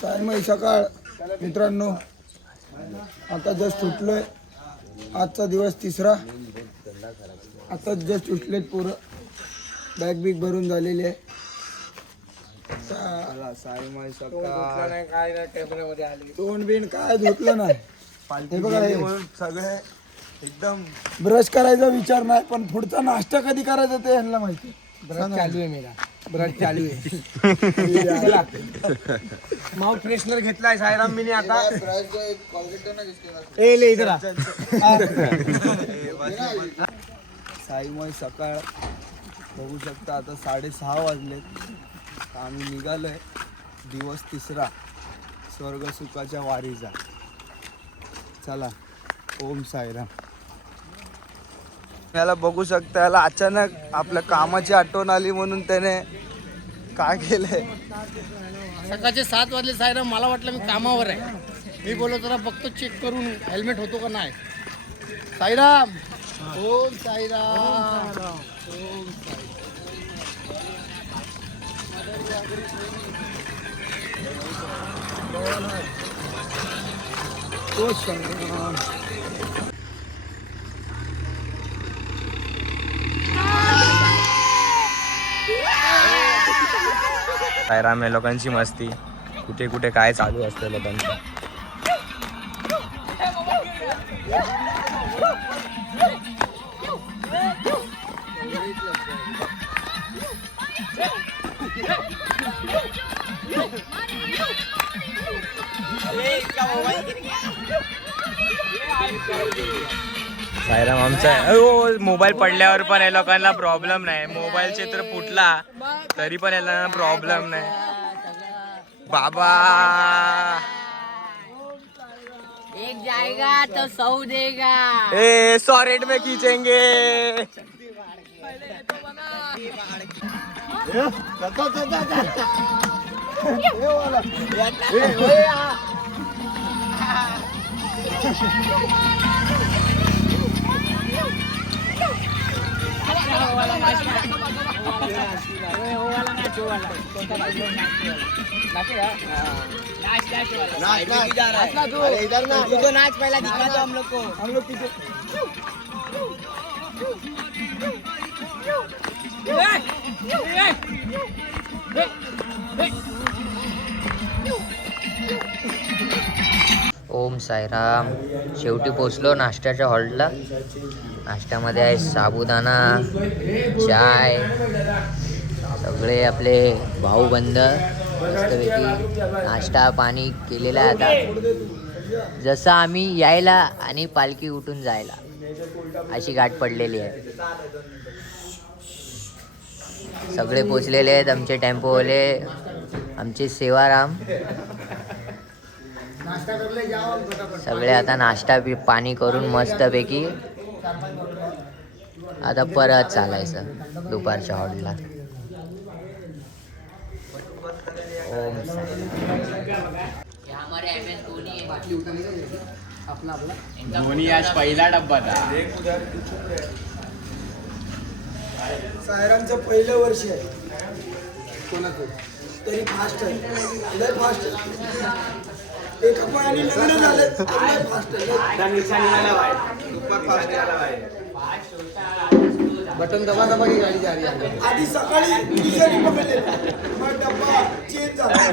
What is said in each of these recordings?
सायमय सकाळ मित्रांनो, आता जस्ट सुटलोय. आजचा दिवस तिसरा. आता जस्ट उठलेत पोरं, बॅग बिग भरून झालेली आहे. सायमय सकाळ काय नाही कॅमेऱ्यामध्ये आले. तोंड बिन काय धुतलं नाही. हे बघा हे म्हणून सगळे एकदम ब्रश करायचा विचार नाही, पण पुढचा नाश्ता कधी करायचा ते यांना माहिती. ब्रश चालू आहे मेरा, ब्रश चालू आहे. माउथ फ्रेशनर घेतलाय सायराम मी आता. ए ले इधर आ. सायमय सकाळ बघू शकता. आता 6:30 वाजलेत. आम्ही निघालोय. दिवस तिसरा स्वर्ग सुखाच्या वारीचा. चला, ओम साईराम. याला बघू शकता, याला अचानक आपल्या कामाची आठवण आली म्हणून त्याने काय केलंय. सकाळचे 7 वाजले सायराम. मला वाटलं मी कामावर आहे. मी बोललो जरा बघतो चेक करून हेल्मेट होतो का नाही. साईराम, ओम साईराम, ओम सायराम या लोकांची मस्ती, कुठे कुठे काय चालू असतं लोकांचं. सायराम आमचा मोबाईल पडल्यावर पण या लोकांना प्रॉब्लेम नाही. मोबाईल चित्र फुटला तरी पण याला प्रॉब्लेम नाही. बाबा एक जाएगा तो 100 देगा. ए 100 रेट में खींचेंगे. नाच पहला दिखा दो हम लोग को. ओम साईराम. शेवटी पोचलो नाश्त्याच्या हॉल्टला. नाश्त्यामध्ये आहे साबुदाणा, चाय, सगळे आपले भाऊबंद मस्तपैकी नाश्ता पाणी केलेला आहे. आता जसं आम्ही यायला आणि पालखी उठून जायला अशी गाठ पडलेली आहे. सगळे पोचलेले आहेत. आमचे टेम्पोवाले, आमचे सेवाराम, सगळे आता नाश्ता पाणी करून मस्तपैकी आता परत चालायचं दुपारच्या हॉलला. ओम धोनी आज पहिला डब्बा था. सायरामचं पहिलं वर्ष आहे. तरी फास्ट आहे, लय फास्ट आहे. एका पायाने लग्न झाले, लय फास्ट आहे. बटन दबा दबा की गाडी जा रही है. आधी सकाळी खिचडी पकडलेला, मग डब्बा चेंज झाला,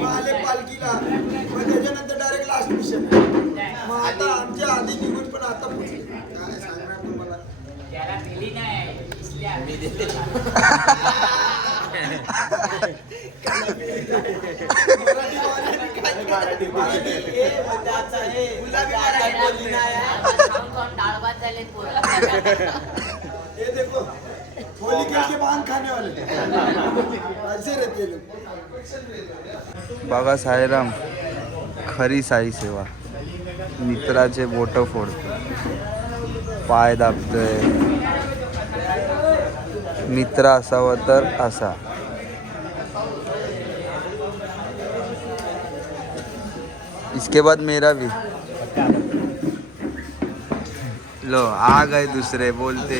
मग आले पालखीला, मग त्याच्यानंतर डायरेक्ट लास्ट मिशन. मग आता आमच्या आधी निघून पण आता पोहोचले. काय सांगणार तुम्हाला. ये देखो, होली के बांध खाने वाले ऐसे रहते लोग. बघा साईराम, खरी साई सेवा. मित्राचे बोट फोडतो, पाय दाबतोय. मित्र असावा तर असा. इसके बाद मेरा भी. लो आ गए दूसरे बोलते.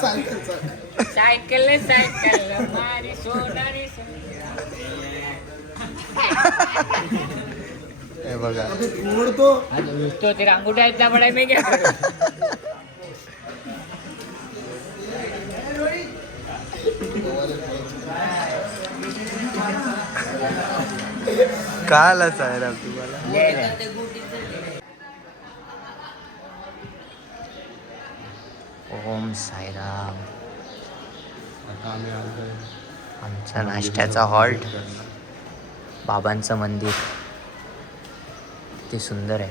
सायकल सायकल मारी सोनारी हे बघा फोडतो तो तेरा अंगूठा इतना बड़ा है मैं क्या करूं काय आला सायराम तुम्हाला ओम साईराम. आमचा नाश्त्याचा हॉल्ट, बाबांचं मंदिर ते सुंदर आहे.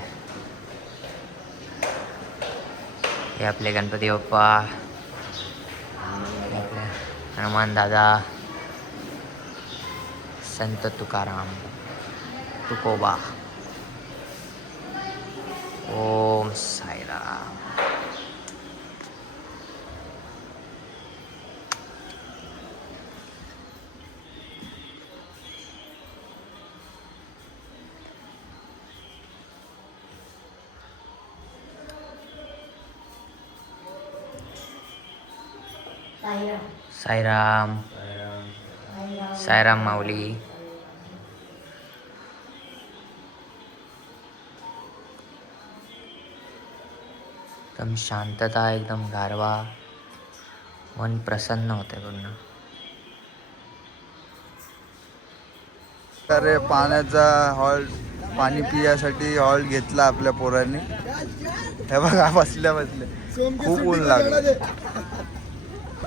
हे आपले गणपती बाप्पा, हे आपले हनुमान दादा, संत तुकाराम, तुकोबा. ओम साईराम. साईराम. साईराम माऊली. एकदम शांतता, एकदम गारवा, मन प्रसन्न होते पूर्ण. अरे पाण्याचा हॉल्ट, पाणी पिण्यासाठी हॉल्ट घेतला आपल्या पोरांनी. हे बघा बसल्या बसल्या खूप ऊन लागलं.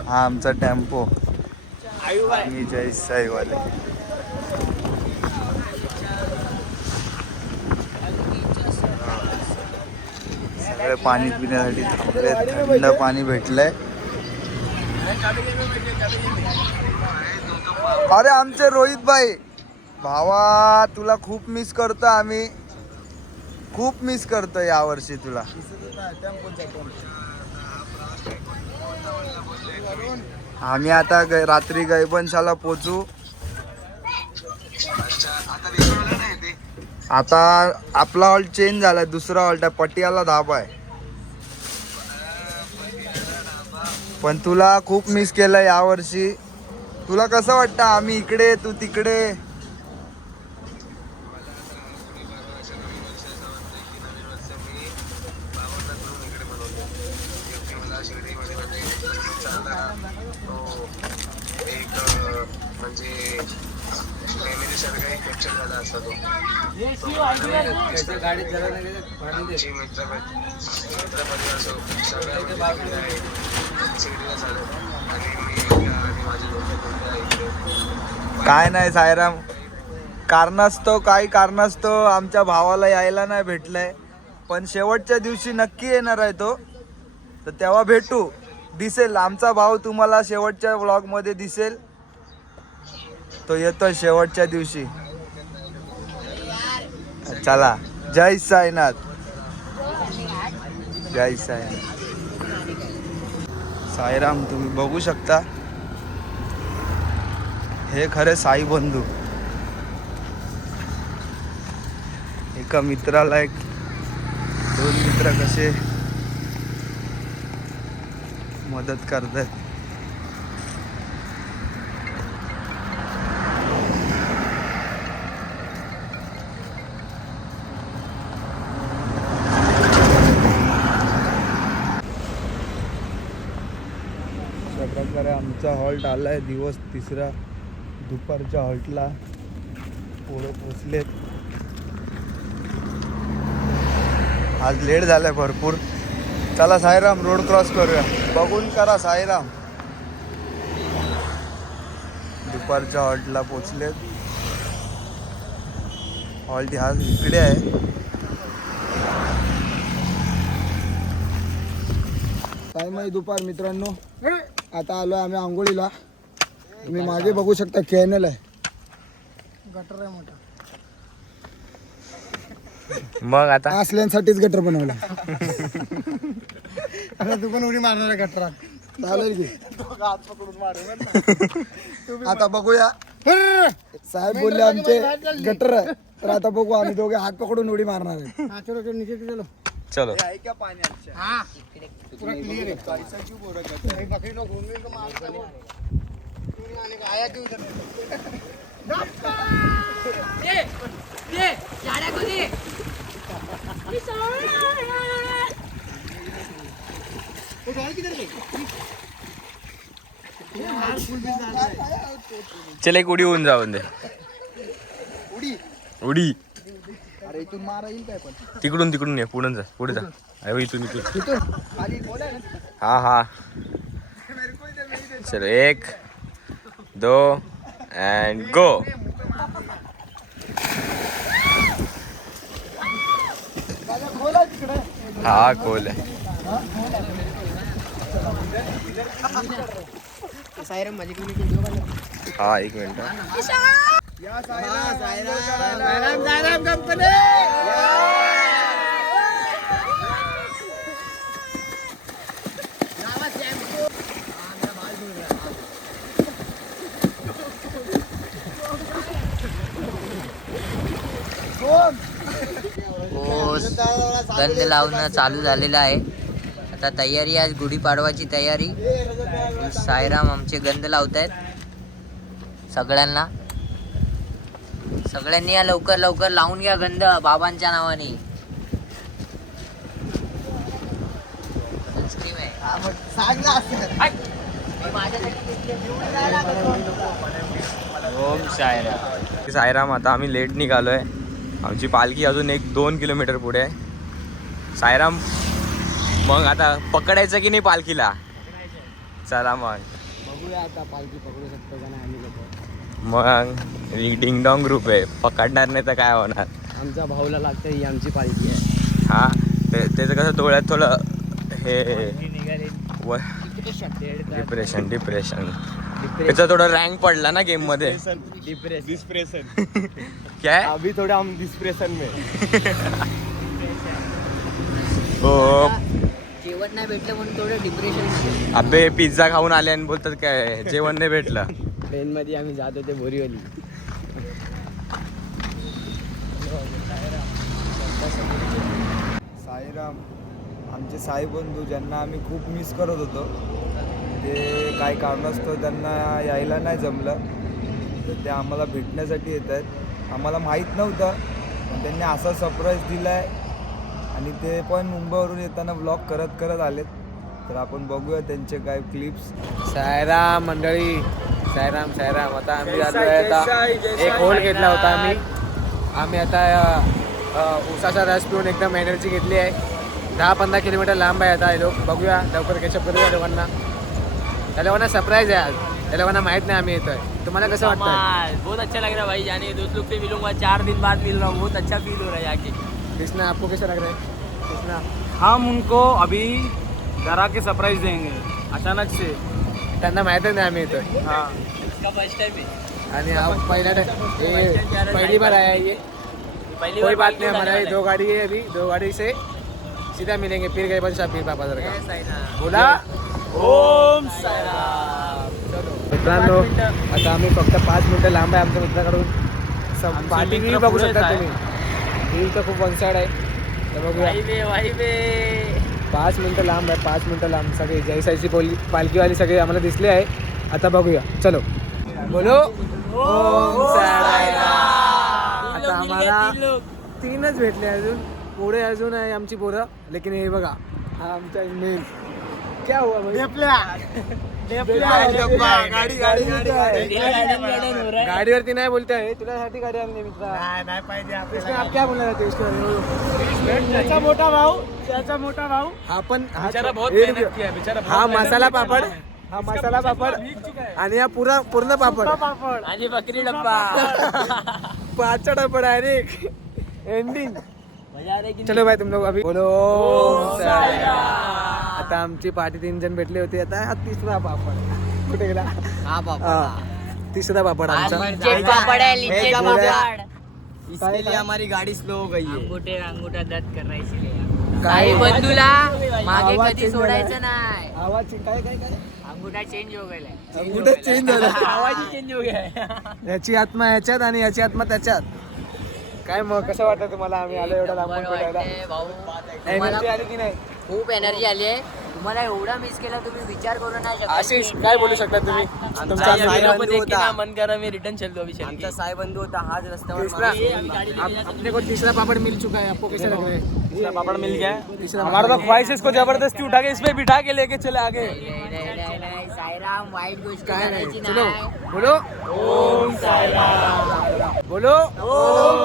हा आमचा टेम्पो मी जय साईवाले. सगळे पाणी पिण्यासाठी थांबले. थंड पाणी भेटलंय. अरे आमचे रोहित भाई भावा, तुला खूप मिस करतो आम्ही, खूप मिस करतो यावर्षी तुला. आम्ही आता रात्री गैबनशाला पोचू. आता आपला हॉल्ट चेंज झालाय, दुसरा हॉल्ट आहे, पटियाला धाबा आहे. पण तुला खूप मिस केलं यावर्षी. तुला कसं वाटतं आम्ही इकडे तू तिकडे? काय नाही सायराम, कारणास्तव काही कारणास्तव आमच्या भावाला यायला नाही भेटलंय. पण शेवटच्या दिवशी नक्की येणार आहे तो, तर तेव्हा भेटू. दिसेल आमचा भाव तुम्हाला शेवटच्या व्लॉगमध्ये दिसेल. तो येतोय शेवटच्या दिवशी. चला, जय साईनाथ. जय साईनाथ. साईराम तुम्ही बघू शकता, हे खरे साई बंधू. एका मित्राला एक दोन मित्र कसे मदत करतात. अशा प्रकारे आमचा हॉल्ट आलाय, दिवस तिसरा. दुपारच्या हॉल्टला पोरं पोचलेत. आज लेट झालाय भरपूर. चला साईराम, रोड क्रॉस करूया. बघून करा साईराम. दुपारच्या हॉल्टला पोचलेत. हॉल्ट हा इकडे आहे. टाइम आहे दुपार मित्रांनो. आता आलो आम्ही आंघोळीला. तुम्ही मागे बघू शकता कॅनल आहे, गटर आहे मोठा. मग आता असल्यांसाठीच गटर बनवला. आता तू पण उडी मारणार आहे गटरात. चालेल की आता बघूया. साहेब बोलले आमचे गटर आहे, तर आता बघू आम्ही दोघे हात पकडून उडी मारणार आहे. हा चलो चलो नीचे चलो. चलो हा पूरा क्लियर है नहीं बकरी लोग घूम रहे तो माल का आने का आया क्यों इधर ये झाड्या कोणी वो डॉल किधर गई चल एक उडी होऊन जाऊन दे. उडी अरे इथून मारा येईल काय पण तिकडून ये पुढे जा पुढे जा. अरे इथून खाली बोला ना हा चलो 1 2 अँड गो. बोला तिकडे हा खोल आहे. सायरम माझी कोणी व्हिडिओ बनव हा 1 मिनिट. सायरम कंपनी गंध लावणं चालू झालेलं आहे. आता तयारी आज गुढीपाडवाची तयारी. साईराम आमचे गंध लावतायत सगळ्यांनी या लवकर लवकर लावून घ्या गंध बाबांच्या नावाने. सनस्क्रीम आहे. ओम साईराम. साईराम आता आम्ही लेट निघालोय. आमची पालखी अजून 1-2 किलोमीटर पुढे आहे. साईराम मग आता पकडायचं की नाही पालखीला? चला मग बघूया आता पालखी पकडू शकतो का नाही आम्ही लोक. मग डिंगडॉंग ग्रुप आहे, पकडणार नाही तर काय होणार. आमच्या भाऊला लागतं ही आमची पालखी आहे. हा त्याचं कसं डोळ्यात थोडं हे डिप्रेशन त्याचा थोडा रँक पडला ना गेम मध्ये. क्या है? अभी थोड़ा हम डिस्प्रेशन में. हो जेवण नाही भेटलं म्हणून थोडं डिप्रेशन. अबे पिझ्झा खाऊन आले आणि बोलतात काय जेवण नाही भेटलं. ट्रेन मध्ये आम्ही जात होते बोरीवली. साईराम आमचे साई बंधू ज्यांना आम्ही खूप मिस करत होतो, ते काही कारणास्तव त्यांना यायला नाही जमलं, तर ते आम्हाला भेटण्यासाठी येत आहेत. आम्हाला माहीत नव्हतं पण त्यांनी असा सरप्राईज दिला आहे आणि ते पण मुंबईवरून येताना ब्लॉग करत आलेत. तर आपण बघूया त्यांचे काय क्लिप्स. सायराम मंडळी, सायराम आता आम्ही आलो आहे. आता एक होल घेतला होता आम्ही आता उसाचा रस पिऊन एकदम एनर्जी घेतली आहे. 10-15 किलोमीटर लांब आहे आता हे लोक. बघूया लवकर कॅचअप करूया लोकांना. त्या लोकांना सरप्राईज आहे आज. त्या लोकांना माहित नाही आम्ही येतोय. तुम्हाला कसं वाटतं? बहुत अच्छा लग रहा है भाई. जाने दोस्त लोग से मिलूंगा 4 दिन बाद मिल रहा हूँ. बहुत अच्छा फील हो रहा है आके. कृष्णा आपको कैसा लग रहा है? कृष्णा हम उनको अभी डरा के सरप्राइज देंगे अचानक से. त्यांना माहितच नाही आम्ही येतोय. हाँ इसका फर्स्ट टाइम है. आणि हा पहली बार आया है ये. कोई बात नहीं, हमारा ये 2 गाड़ी है. अभी 2 गाड़ी से सीधा मिलेंगे फिर गए बन पीर पापा जर का बोला. ओम साईराम. मित्रांनो आता आम्ही फक्त 5 मिनिटं लांब आहे आमच्या मित्राकडून. पाठी व्ह्यू बघू शकता तुम्ही. व्ह्यू तर खूप वन साईड आहे. तर बघूया. वाहिबे 5 मिनिटं लांब आहे. 5 मिनिटं लांब सगळे जयसाईची पालखीवाली सगळे आम्हाला दिसले आहे. आता बघूया चलो बोलो ओम साईराम. आता आम्हाला 3च भेटले अजून. पुढे अजून आहे आमची पोरं. लेकिन हे बघा हा आमचा मेन क्या हुआ गाडीवरती नाही बोलताय. तुझ्यासाठी गाडी आणली मित्रा. नाही पाहिजे आप क्या बोलणार त्याचा मोठा भाऊ. हा पण हा मसाला पापड. हा मसाला पापड आणि हा पूर्ण पापड आणि बकरी डब्बा. 5चा डब्बा डायरेक्ट एंडिंग. मजा आ रही. चलो भाई तुम लोग अभी बोलो आता आमची पार्टी 3 जण भेटले होते. आता हा 3रा पापड कुठे गेला? हा बाबा 3रा पापड आमचा. पापड़ है. लीचे पापड़. इसलिए हमारी गाड़ी स्लो हो गई अंगूठा दर्द कर रहा है इसलिए. काही बंधूला मागे कधी सोडायचं नाही. आवाज काय अंगूठा चेंज हो गेलाय. अंगूठा चेंज झाला. आवाज चेंज हो गया. याची आत्मा याच्यात आणि याची आत्मा त्याच्यात. काय मग कसं वाटतं तुम्हाला आम्ही आलो एवढा लांबून बरं भेटायला वाटतंय भाऊ एनर्जी तुम्हाला आली की नाही खूप एनर्जी आली आहे. तुम्हाला एवढा मिस केला तुम्ही विचार करू नाही शकत. आशिष काय बोलू शकता तुम्ही तुमचा मन करा मी रिटर्न चल दो अभी. आमचा साई बंधू होता हाच रस्त्यावर तीसरा अपने को तीसरा पापड़ मिल चुका है. आपको कैसे लग रहा है? तीसरा पापड़ मिल गया है. हमारा तो ख्वाहिश है इसको जबरदस्ती उठा के इसमें बिठा के लेके चले आगे. नाही साईराम वाईट गोष्ट काय नाही करायची चलो नाही. बोलो ओम साईराम बोलो ओम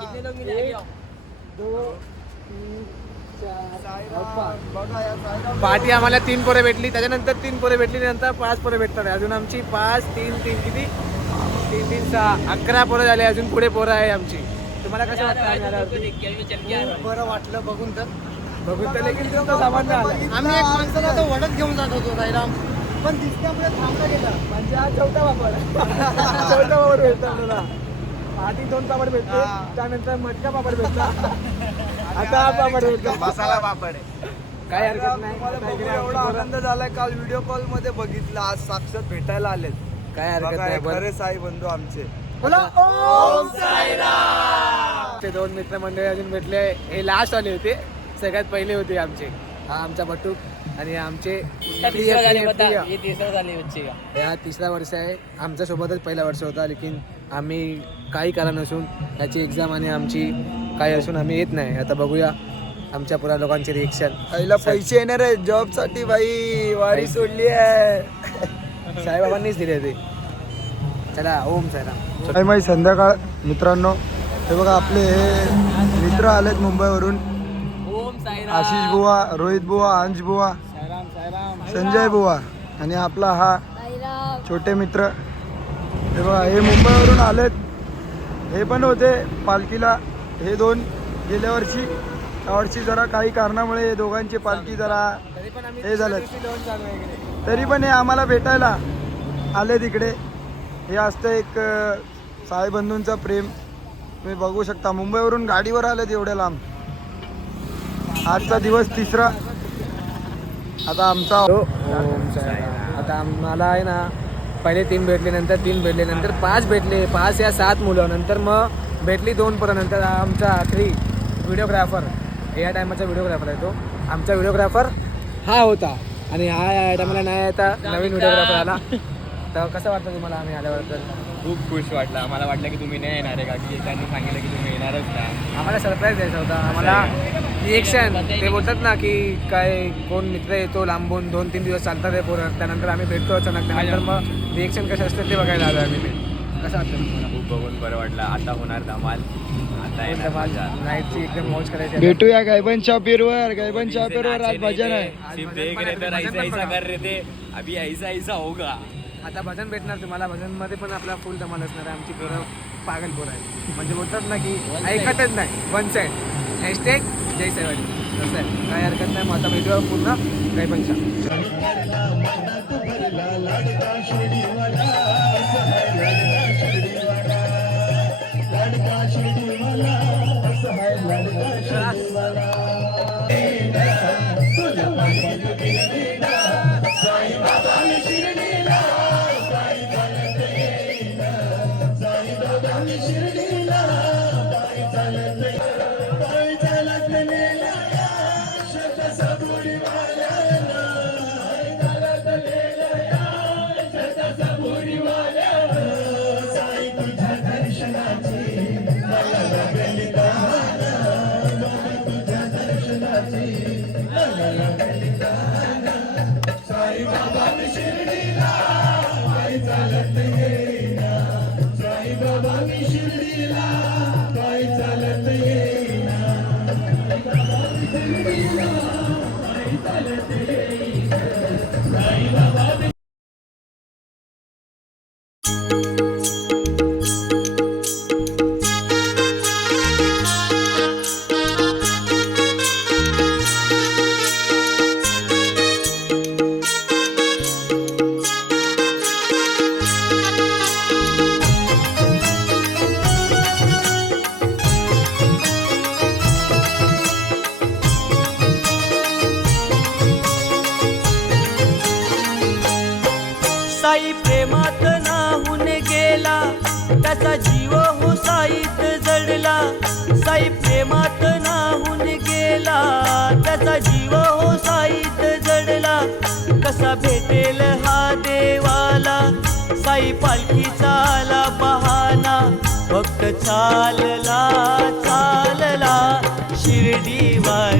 कितने लोग मिले? पार्टी आम्हाला 3 पोरे भेटली त्याच्यानंतर 3 पोरे भेटली नंतर 5 पोरे भेटतात अजून आमची 5 3 3 किती 3 3 6 11 पोरं झाले अजून पुढे पोरं आहे आमची. तुम्हाला कसं वाटतं आम्ही आल्यावरती? बरं वाटलं बघून तर. बघून तर लेकिन तुमचं सामान नाही आलं. आम्ही एक माणसाला तो वडत घेऊन जात होतो साईराम, पण दिसल्यामुळे थांबला गेला. म्हणजे हा चौथा पापड चौथा पापड भेटतो आपल्याला. आधी 2 पापड भेटते त्यानंतर मटका पापड भेटला आता हा पापड भेटतो मसाला पापड आहे. काय हरकत नाही. मला बघून एवढा आनंद झालाय. काल व्हिडिओ कॉल मध्ये बघितलं, आज साक्षात भेटायला आलेत. काय हरकत बघा, नाही. हे खरे साई बंधू आमचे. बोला ओम साईराम. ते 2 मित्रमंडळी अजून भेटले. हे लास्ट आले होते, सगळ्यात पहिले होते आमचे. हा आमचा बटूक आणि आमचे प्रिय. या 3रा वर्ष आहे. आमच्या सोबतच पहिला वर्ष होता, लेकिन आम्ही काही कारण असून याची एक्झाम आणि आमची काही असून आम्ही येत नाही. आता बघूया आमच्या पुरा लोकांचे रिएक्शन. आईला पैसे येणार आहे जॉब साठी. बाई वारी सोडली आहे. साईबाबांनीच दिले ते. चला ओम साईराम. काय माहिती संध्याकाळ मित्रांनो, हे बघा आपले हे मित्र आलेत मुंबईवरून. आशिष बुवा, रोहित बुवा, अंश बुवा, संजय बुवा आणि आपला हा छोटे मित्र. हे बघा हे मुंबईवरून आलेत. हे पण होते पालखीला. हे 2 गेल्या वर्षी. यावर्षी जरा काही कारणामुळे दोघांची पालखी जरा हे झालं, तरी पण हे आम्हाला भेटायला आले तिकडे. हे असतं एक साईबंधूंचं प्रेम. तुम्ही बघू शकता मुंबईवरून गाडीवर आलेत एवढ्या लांब. आजचा दिवस 3रा. आता आमचा ओम साईराम. आता आम्हाला आहे ना पहिले 3 भेटले, नंतर 3 भेटले, नंतर 5 भेटले. 5 या 7 मुलं. नंतर मग भेटली 2 पोरं. नंतर आमचा आखरी व्हिडिओग्राफर, या टायमाचा व्हिडिओग्राफर आहे तो. आमचा व्हिडिओग्राफर हा होता आणि हा या टायमाला नाही, आता नवीन व्हिडिओग्राफर आला. तर कसं वाटतं तुम्हाला आम्ही आल्यावर? तर खूप खुश वाटलं. आम्हाला वाटलं की तुम्ही नाही येणार आहे का, की त्यांनी सांगितलं की तुम्ही येणारच नाही. आम्हाला सरप्राईज द्यायचा होता. आम्हाला रिएक्शन ते बोलतात ना की काय कोण मित्र येतो लांबून 2-3 दिवस चालतात ते पोरं, त्यानंतर आम्ही भेटतो अचानक. त्यानंतर मग रिएक्शन कसं असतं ते बघायला आलो आम्ही. कसं वाटतं तुम्हाला? खूप बघून बरं वाटलं. आता होणार धमाल. आता येणार मजा. नाईटची एकदम मौज करायची. भेटूया गायबन शॉपीरवर. गायबन शॉपीरवर आज भजन आहे. सिर्फ देख रहे थे, ऐसा ऐसा कर रहे थे, अभी ऐसा ऐसा होगा. आता भजन भेटणार तुम्हाला. भजनमध्ये पण आपला फुल धमाल असणार आहे. आमची पोरं पागल पोरं आहे. म्हणजे बोलतात ना की ऐकतच नाही, 1 साईड. हॅशटॅग जय साईवाडी. तसं आहे, काय हरकत नाही. मग आता भेटूया पूर्ण काही पण साई प्रेमात नाहून गेला त्याचा जीव हो साईत जडला, साई प्रेमात नाहून गेला, त्याचा जीव हो साईत जडला, कसा भेटेल हा देवाला, साई पालखीचा आला बहाना, भक्त चालला चालला शिर्डी वारी